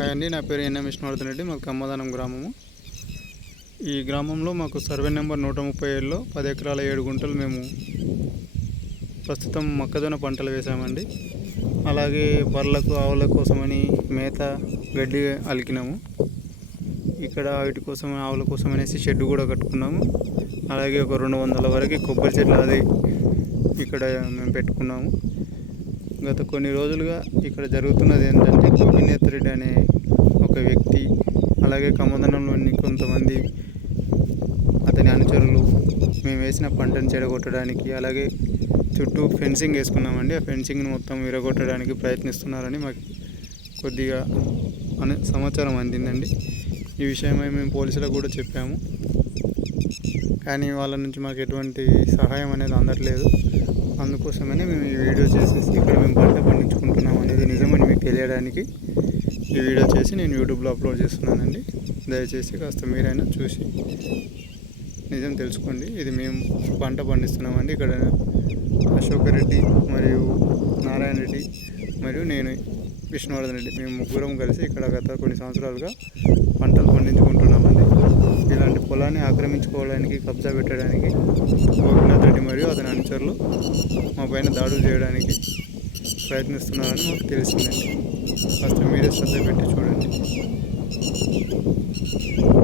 Hi అండి, నా పేరు ఎన్ఎం విష్ణువర్ధన్ రెడ్డి. మాకు కమ్మదానం గ్రామము. ఈ గ్రామంలో మాకు సర్వే నెంబర్ 137లో 10 ఎకరాల 7 గుంటలు మేము ప్రస్తుతం మొక్కజొన్న పంటలు వేసామండి. అలాగే బర్రెలకు ఆవుల కోసమని మేత గడ్డి అలికినాము. ఇక్కడ వీటి కోసం ఆవుల కోసం అనేసి షెడ్ కూడా కట్టుకున్నాము. అలాగే ఒక 200 వరకు కొబ్బరి చెట్లు అది ఇక్కడ మేము పెట్టుకున్నాము. గత కొన్ని రోజులుగా ఇక్కడ జరుగుతున్నది ఏంటంటే, గోపినేత్ రెడ్డి అనే ఒక వ్యక్తి, అలాగే కమ్మదనంలోని కొంతమంది అతని అనుచరులు మేము వేసిన పంటను చెడగొట్టడానికి, అలాగే చుట్టూ ఫెన్సింగ్ వేసుకున్నామండి. ఆ ఫెన్సింగ్ని మొత్తం విరగొట్టడానికి ప్రయత్నిస్తున్నారని మాకు కొద్దిగా సమాచారం అందిందండి. ఈ విషయమై మేము పోలీసులకు కూడా చెప్పాము, కానీ వాళ్ళ నుంచి మాకు ఎటువంటి సహాయం అనేది అందట్లేదు. అందుకోసమని మేము ఈ వీడియో చేసేసి ఇక్కడ మేము పంట పండించుకుంటున్నాం అనేది నిజమని మీకు తెలియడానికి ఈ వీడియో చేసి నేను యూట్యూబ్లో అప్లోడ్ చేస్తున్నానండి. దయచేసి కాస్త మీరైనా చూసి నిజం తెలుసుకోండి. ఇది మేము పంట పండిస్తున్నామండి. ఇక్కడ అశోక్ రెడ్డి మరియు నారాయణ రెడ్డి మరియు నేను విష్ణువర్ధన్ రెడ్డి, మేము ముగ్గురం కలిసి ఇక్కడ గత కొన్ని సంవత్సరాలుగా పంటలు పండించుకుంటున్నామండి. ఇలాంటి పొలాన్ని ఆక్రమించుకోవడానికి, కబ్జా పెట్టడానికి గోపినాథ్ రెడ్డి మరియు అతని అనుచరులు మా పైన దాడులు చేయడానికి ప్రయత్నిస్తున్నారని మాకు తెలిసిందండి. కాస్త మీరే శ్రద్ధ పెట్టి చూడండి.